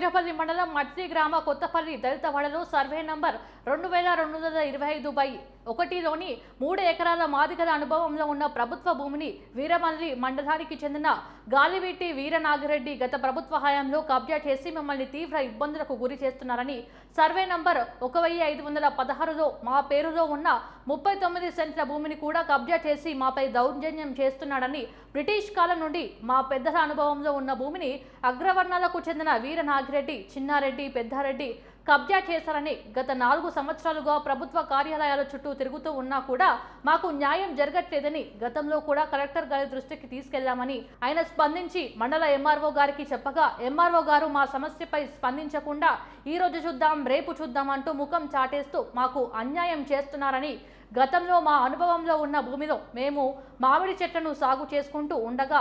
వీరపల్లి మండలం మట్సి గ్రామ Kothapalli దళితవాడలో survey number రెండు వేల రెండు వందల ఇరవై ఐదు బై ఒకటిలోని మూడు ఎకరాల మాదిగల అనుభవంలో ఉన్న ప్రభుత్వ భూమిని వీరమల్లి మండలానికి చెందిన గాలివీటి వీరనాగిరెడ్డి గత ప్రభుత్వ హయాంలో కబ్జా చేసి మిమ్మల్ని తీవ్ర ఇబ్బందులకు గురి చేస్తున్నారని సర్వే నంబర్ ఒక వెయ్యి ఐదు వందల పదహారులో మా పేరులో ఉన్న ముప్పై తొమ్మిది సెంట్ల భూమిని కూడా కబ్జా చేసి మాపై దౌర్జన్యం చేస్తున్నాడని బ్రిటిష్ కాలం నుండి మా పెద్దల అనుభవంలో ఉన్న భూమిని అగ్రవర్ణాలకు చెందిన వీర నాగిరెడ్డి చిన్నారెడ్డి పెద్దారెడ్డి కబ్జా చేశారని గత నాలుగు సంవత్సరాలుగా ప్రభుత్వ కార్యాలయాల చుట్టూ తిరుగుతూ ఉన్నా కూడా మాకు న్యాయం జరగట్లేదని గతంలో కూడా కలెక్టర్ గారి దృష్టికి తీసుకెళ్ళామని ఆయన స్పందించి మండల ఎంఆర్ఓ గారికి చెప్పగా ఎంఆర్ఓ గారు మా సమస్యపై స్పందించకుండా ఈ రోజు చూద్దాం రేపు చూద్దాం అంటూ ముఖం చాటేస్తూ మాకు అన్యాయం చేస్తున్నారని గతంలో మా అనుభవంలో ఉన్న భూమిలో మేము మామిడి చెట్లను సాగు చేసుకుంటూ ఉండగా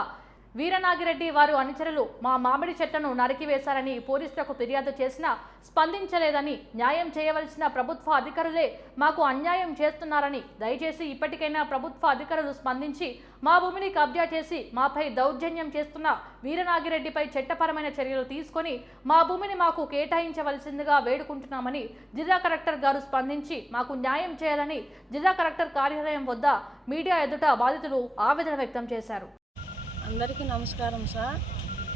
వీరనాగిరెడ్డి వారు అనుచరులు మా మామిడి చెట్లను నరికివేశారని పోలీసులకు ఫిర్యాదు చేసినా స్పందించలేదని న్యాయం చేయవలసిన ప్రభుత్వ అధికారులే మాకు అన్యాయం చేస్తున్నారని దయచేసి ఇప్పటికైనా ప్రభుత్వ అధికారులు స్పందించి మా భూమిని కబ్జా చేసి మాపై దౌర్జన్యం చేస్తున్న వీరనాగిరెడ్డిపై చట్టపరమైన చర్యలు తీసుకొని మా భూమిని మాకు కేటాయించవలసిందిగా వేడుకుంటున్నామని జిల్లా కలెక్టర్ గారు స్పందించి మాకు న్యాయం చేయాలని జిల్లా కలెక్టర్ కార్యాలయం వద్ద మీడియా ఎదుట బాధితులు ఆవేదన వ్యక్తం చేశారు. అందరికీ నమస్కారం సార్.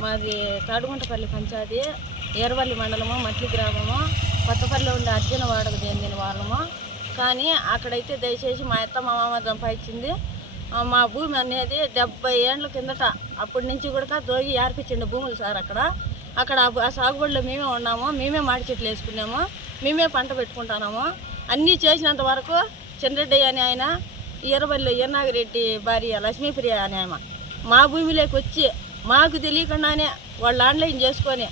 మాది తాడుగుంటపల్లి పంచాయతీ ఏర్వల్లి మండలము మట్లి గ్రామము. కొత్తపల్లిలో ఉండే అర్జున వాడకు చెందిన వాళ్ళము. కానీ అక్కడైతే దయచేసి మా అత్త మా మామ సంపాదించింది మా భూమి అనేది డెబ్బై ఏండ్ల కిందట అప్పటి నుంచి కూడా దోగి ఏర్పించిండు భూములు సార్ అక్కడ. అక్కడ ఆ సాగుబడిలో మేమే ఉన్నాము. మేమే మాడి చెట్లు వేసుకున్నాము. మేమే పంట పెట్టుకుంటున్నాము. అన్నీ చేసినంత వరకు చంద్రెడ్డి అని ఆయన ఈరవల్లి ఈనాగిరెడ్డి భార్య లక్ష్మీప్రియ అని ఆమె. మా భూమిలోకి వచ్చి మాకు తెలియకుండానే వాళ్ళు ఆన్లైన్ చేసుకొని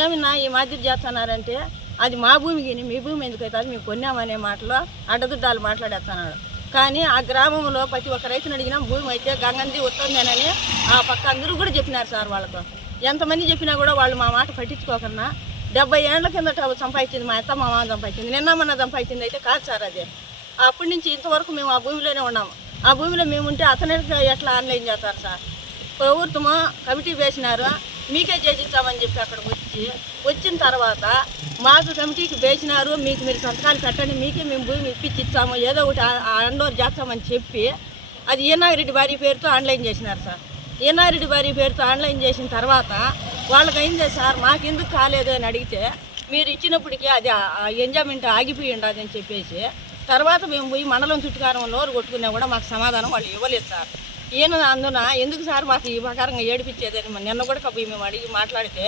ఏమన్నా ఈ మాదిరి చేస్తున్నారంటే అది మా భూమికి మీ భూమి ఎందుకు అది మేము కొన్నామనే మాటలో అడ్డదుడ్డాలు మాట్లాడేస్తున్నాడు. కానీ ఆ గ్రామంలో ప్రతి ఒక్క రైతుని అడిగినా భూమి అయితే గంగంది ఉత్తమేనని ఆ పక్క అందరూ కూడా చెప్పినారు సార్ వాళ్ళతో ఎంతమంది చెప్పినా కూడా వాళ్ళు మా మాట పట్టించుకోకుండా డెబ్బై ఏళ్ళ కిందట సంపాదించింది మా అత్త మా మామ సంపాదించింది. నిన్న మొన్న సంపాదించింది అయితే కాదు సార్ అది. అప్పటి నుంచి ఇంతవరకు మేము ఆ భూమిలోనే ఉన్నాము. ఆ భూమిలో మేము ఉంటే అతని ఎట్లా ఆన్లైన్ చేస్తారు సార్? ప్రభుత్వము కమిటీ వేసినారు మీకే చేసిస్తామని చెప్పి అక్కడికి వచ్చి వచ్చిన తర్వాత మాకు కమిటీకి వేసినారు మీకు మీరు సంతకాలు పెట్టండి మీకే మేము భూమి ఇప్పించి ఇస్తాము ఏదో ఒకటి అండోర్ చేస్తామని చెప్పి అది ఈనాగిరెడ్డి భార్య పేరుతో ఆన్లైన్ చేసినారు సార్. ఈనాగిరెడ్డి భార్య పేరుతో ఆన్లైన్ చేసిన తర్వాత వాళ్ళకి అయిందే సార్ మాకు ఎందుకు కాలేదు అని అడిగితే మీరు ఇచ్చినప్పటికీ అది ఎంజాయ్మెంట్ ఆగిపోయి ఉండదు అని చెప్పేసి తర్వాత మేము పోయి మండలం చుట్టుకారం నోరు కొట్టుకున్నా కూడా మాకు సమాధానం వాళ్ళు ఇవ్వలేదు సార్. ఈయన అందున? ఎందుకు సార్ మాకు ఈ ప్రకారంగా ఏడిపించేదని నిన్న కూడా కబుయి మేము అడిగి మాట్లాడితే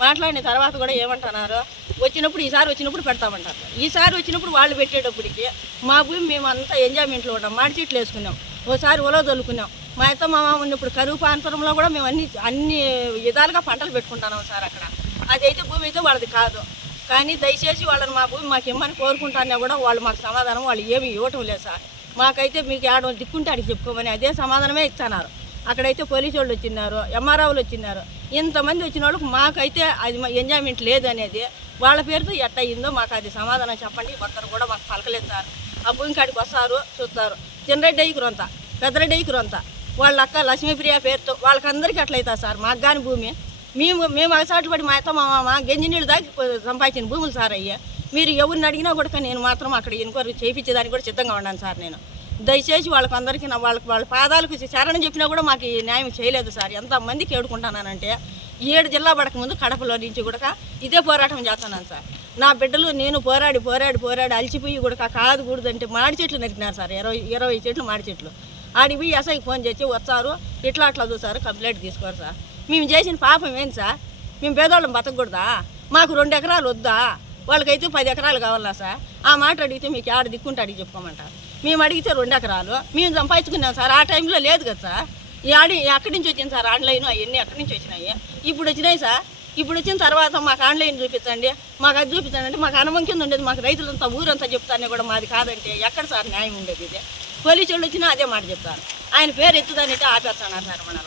మాట్లాడిన తర్వాత కూడా ఏమంటున్నారు? వచ్చినప్పుడు ఈసారి వచ్చినప్పుడు పెడతామంటారు. ఈసారి వచ్చినప్పుడు వాళ్ళు పెట్టేటప్పటికి మా భూమి మేము అంతా ఎంజాయ్మెంట్లో ఉన్నాం. మాడి చెట్లు వేసుకున్నాం. ఓసారి ఉలవదొల్లుకున్నాం మా అయితే మా మామ ఉన్నప్పుడు కరువు ప్రాంతంలో కూడా మేము అన్ని అన్ని విధాలుగా పంటలు పెట్టుకుంటున్నాం సార్ అక్కడ. అదైతే భూమి అయితే వాళ్ళది కాదు. కానీ దయచేసి వాళ్ళని మా భూమి మాకు ఇమ్మని కోరుకుంటానే కూడా వాళ్ళు మాకు సమాధానం వాళ్ళు ఏమి ఇవ్వటం లేదు సార్. మాకైతే మీకు ఆడ దిక్కుంటే అడిగి చెప్పుకోమని అదే సమాధానమే ఇస్తున్నారు అక్కడైతే పోలీసు వాళ్ళు వచ్చినారు ఎంఆర్ఓలు వచ్చినారు ఇంతమంది వచ్చిన వాళ్ళకి మాకైతే అది మా ఎంజాయ్మెంట్ లేదనేది వాళ్ళ పేరుతో ఎట్ట అయిందో మాకు అది సమాధానం చెప్పండి. ఒక్కరు కూడా మాకు పలకలేదు సార్. ఆ భూమి కాడికి వస్తారు చూస్తారు. చిన్నరెడ్డి అయ్యి రొంత పెద్దరెడ్డి అయ్యి రొంత వాళ్ళ అక్క లక్ష్మీప్రియ పేరుతో వాళ్ళకందరికీ అట్లయితే సార్. మాకు కానీ భూమి. మేము మేము అగసాట్లు పడి మా అత్త మా మామ గంజి నీళ్ళు దాకి సంపాదించిన భూములు సార్ అయ్యా. మీరు ఎవరిని అడిగినా కూడా నేను మాత్రం అక్కడ ఎన్క్వైరీ చేయించేదానికి కూడా సిద్ధంగా ఉన్నాను సార్ నేను. దయచేసి వాళ్ళకి అందరికీ నా వాళ్ళకి వాళ్ళ పాదాలకు శరణం చెప్పినా కూడా మాకు న్యాయం చేయలేదు సార్. ఎంతమందికి ఏడుకుంటున్నానంటే ఏడు జిల్లా పడక ముందు కడపలో నుంచి కూడా ఇదే పోరాటం చేస్తున్నాను సార్. నా బిడ్డలు నేను పోరాడి పోరాడి పోరాడి అలిచిపోయి కూడా కాదు కూడదంటే మాడి చెట్లు నరికినారు సార్. ఇరవై ఇరవై చెట్లు మాడి చెట్లు. ఆడిపోయి ఎస్ఐకి ఫోన్ చేసి వచ్చారు. ఇట్లా అట్లా చూసారు కంప్లైంట్ తీసుకోరు సార్. మేము చేసిన పాపం ఏంటి సార్? మేము పేదవాళ్ళం బతకూడదా మాకు రెండు ఎకరాలు వద్దా? వాళ్ళకైతే పది ఎకరాలు కావాలా సార్? ఆ మాట అడిగితే మీకు ఆడ దిక్కుంటే అడిగి చెప్పుకోమంటారు. మేము అడిగితే రెండు ఎకరాలు మేము సంపాదించుకున్నాం సార్. ఆ టైంలో లేదు కదా సార్. ఈ ఆడి ఎక్కడి నుంచి వచ్చింది సార్? ఆన్లైన్ అవన్నీ ఎక్కడి నుంచి వచ్చినాయి? ఇప్పుడు వచ్చినాయి సార్. ఇప్పుడు వచ్చిన తర్వాత మాకు ఆన్లైన్ చూపించండి. మాకు అది చూపించండి అంటే మాకు అనుభవం కింద ఉండేది. మాకు రైతులంతా ఊరంతా చెప్తానే కూడా మాది కాదంటే ఎక్కడ సార్ న్యాయం ఉండేది ఇది? పోలీసు వాళ్ళు వచ్చినా అదే మాట చెప్తారు. ఆయన పేరు ఎత్తుదానంటే ఆపేస్తాను సార్ మన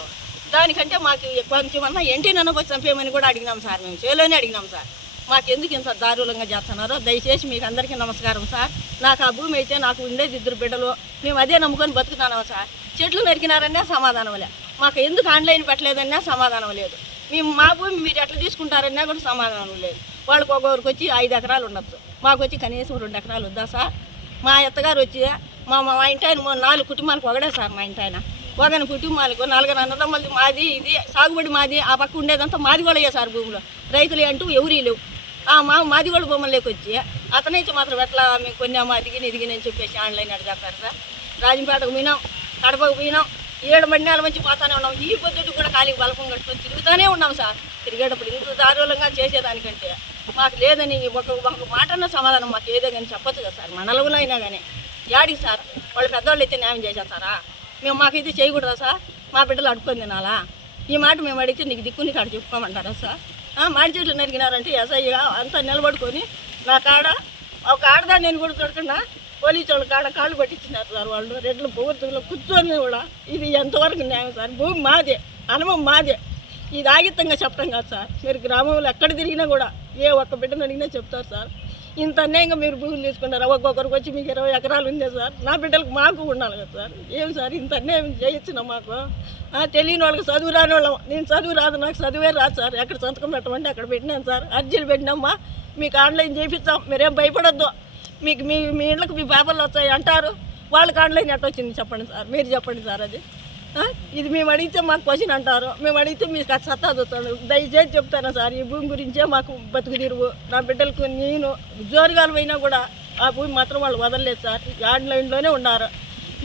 దానికంటే మాకు కొంచెం అన్నా నన్ను నన్నపోయి చంపేయమని కూడా అడిగినాం సార్ మేము. చేలోనే అడిగినాం సార్. మాకెందుకు ఇంత దారుణంగా చేస్తున్నారో? దయచేసి మీకు అందరికీ నమస్కారం సార్. నాకు ఆ భూమి అయితే నాకు ఉండేది ఇద్దరు బిడ్డలు. మేము అదే నమ్ముకొని బతుకుతున్నాం సార్? చెట్లు నరికినారన్నా సమాధానం లే. మాకు ఎందుకు ఆన్లైన్ పెట్టలేదన్నా సమాధానం లేదు. మేము మా భూమి మీరు ఎట్లా తీసుకుంటారన్నా కూడా సమాధానం లేదు. వాళ్ళకి ఒక్కొక్కరికి వచ్చి ఐదు ఎకరాలు ఉండొచ్చు. మాకు వచ్చి కనీసం రెండు ఎకరాలు వద్దా సార్? మా అత్తగారు వచ్చి మా మా ఇంటి ఆయన నాలుగు కుటుంబాలకు ఒకడే సార్ మా ఇంటి ఆయన. ఒకని కుటుంబాలకు నలుగురు అన్నదమ్ములది మాది ఇది సాగుబడి మాది ఆ పక్క ఉండేదంతా మాది కూడా సార్ భూమిలో. రైతులు అంటూ ఎవరీ లేవు. మా మాది కూడా బొమ్మలోకి వచ్చి అతనైతే మాత్రం ఎట్లా మేము కొన్నాము అదిగిన ఇదిగిని అని చెప్పేసి ఆన్లైన్ అడిగారు చెప్పారు సార్. రాజంపేటకు పోయినాం కడపకు పోయినాం ఏడు మంది నెలల నుంచి పోతానే ఉన్నాం. ఈ పొద్దుడు కూడా ఖాళీ బలపం కట్టుకొని తిరుగుతూనే ఉన్నాం సార్. తిరిగేటప్పుడు ఇంత దారుణంగా చేసేదానికంటే మాకు లేదని ఒక ఒక మాటన్న సమాధానం మాకు ఏదో కానీ చెప్పొచ్చు కదా సార్. మనలో అయినా కానీ. యాడికి సార్? వాళ్ళు పెద్దవాళ్ళు అయితే న్యాయం చేసేస్తారా మేము మాకు ఇది చేయకూడదా సార్? మా బిడ్డలు అడుక్కొని తినాలా? ఈ మాట మేము అడిగితే నీకు దిక్కు నీకు అక్కడ చెప్పుకోమంటారా సార్? మాడి చెట్లు నరికినారంటే ఎస్ఐ అంతా నిలబడుకొని నా కాడ ఒక ఆడదా నేను కూడా దొరకకుండా పోలీసు వాళ్ళ కాడ కాళ్ళు పట్టించినారు సార్ వాళ్ళు. రెడ్లు పొగతులు కూర్చొని కూడా ఇది ఎంతవరకు న్యాయం సార్? భూమి మాదే అనుభవం మాదే. ఇది ఆగితంగా చెప్పడం కాదు సార్. మీరు గ్రామంలో ఎక్కడ తిరిగినా కూడా ఏ ఒక్క బిడ్డను అడిగినా చెప్తారు సార్. ఇంత అన్యాయంగా మీరు భూములు తీసుకుంటారు ఒక్కొక్కరికి వచ్చి మీకు ఇరవై ఎకరాలు ఉందే సార్. నా బిడ్డలకు మాకు ఉండాలి కదా సార్. ఏం సార్ ఇంత అన్యాయం చేయొచ్చిన మాకు? తెలియని వాళ్ళకి చదువు రాని వాళ్ళం. నేను చదువు రాదు నాకు చదువే రాదు సార్. ఎక్కడ సంతకం పెట్టమంటే అక్కడ పెట్టినాను సార్. అర్జీలు పెట్టినామ్మా మీకు ఆన్లైన్ చేపిస్తాం. మీరేం భయపడొద్దు. మీకు మీ మీ ఇళ్ళకి మీ పేపర్లు వచ్చాయి అంటారు. వాళ్ళకి ఆన్లైన్ ఎట్ట వచ్చింది చెప్పండి సార్. మీరు చెప్పండి సార్ అది. ఇది మేము అడిగితే మాకు క్వశ్చన్ అంటారు. మేము అడిగితే మీకు అది సత్తా చూస్తాను దయచేసి చెప్తాను సార్ ఈ భూమి గురించే మాకు బతుకు తీరువు. నా బిడ్డలకు నేను ఉద్యోగాలు పోయినా కూడా ఆ భూమి మాత్రం వాళ్ళు వదలలేదు సార్. ఆన్లైన్లోనే ఉన్నారు.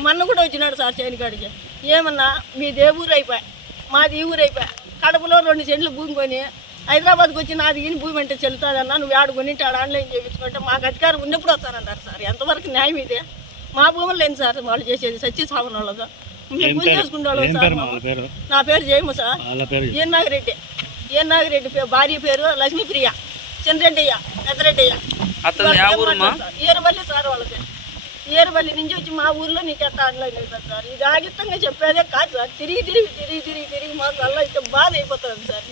మొన్న కూడా వచ్చినాడు సార్ చేనికాడికి ఏమన్నా మీది ఏ ఊరు అయిపోయా మాది ఈ ఊరు అయిపోయా కడపలో రెండు సెంట్లు భూమి కొని హైదరాబాద్కి వచ్చి నాది ఈయన భూమి అంటే చెల్లుతుందన్నా నువ్వు ఆడు కొనింటాడు ఆన్లైన్ చేయించుకుంటే మాకు అధికారం ఉన్నప్పుడు వస్తానన్నారు సార్. ఎంతవరకు న్యాయం ఇదే? మా భూములు లేని సార్ వాళ్ళు చేసేది సచ్చి సాగున వాళ్ళతో వాళ్ళం వాళ్ళ పేరు నా పేరు జయము సార్. వాళ్ళ పేరు ఈఎన్ నాగిరెడ్డి? ఈఎన్ నాగిరెడ్డి పేరు? భార్య పేరు లక్ష్మీప్రియ. చంద్రెడ్డయ్య పెద్దరెడ్డయ్య. ఈరబల్లి సార్ వాళ్ళకి ఈరబల్లి నుంచి వచ్చి మా ఊర్లో నీకు ఆన్లైన్ అవుతుంది సార్? ఇది ఆగిత్తంగా చెప్పేదే కాదు సార్. తిరిగి తిరిగి తిరిగి తిరిగి తిరిగి మాకు అయితే బాధ అయిపోతుంది సార్.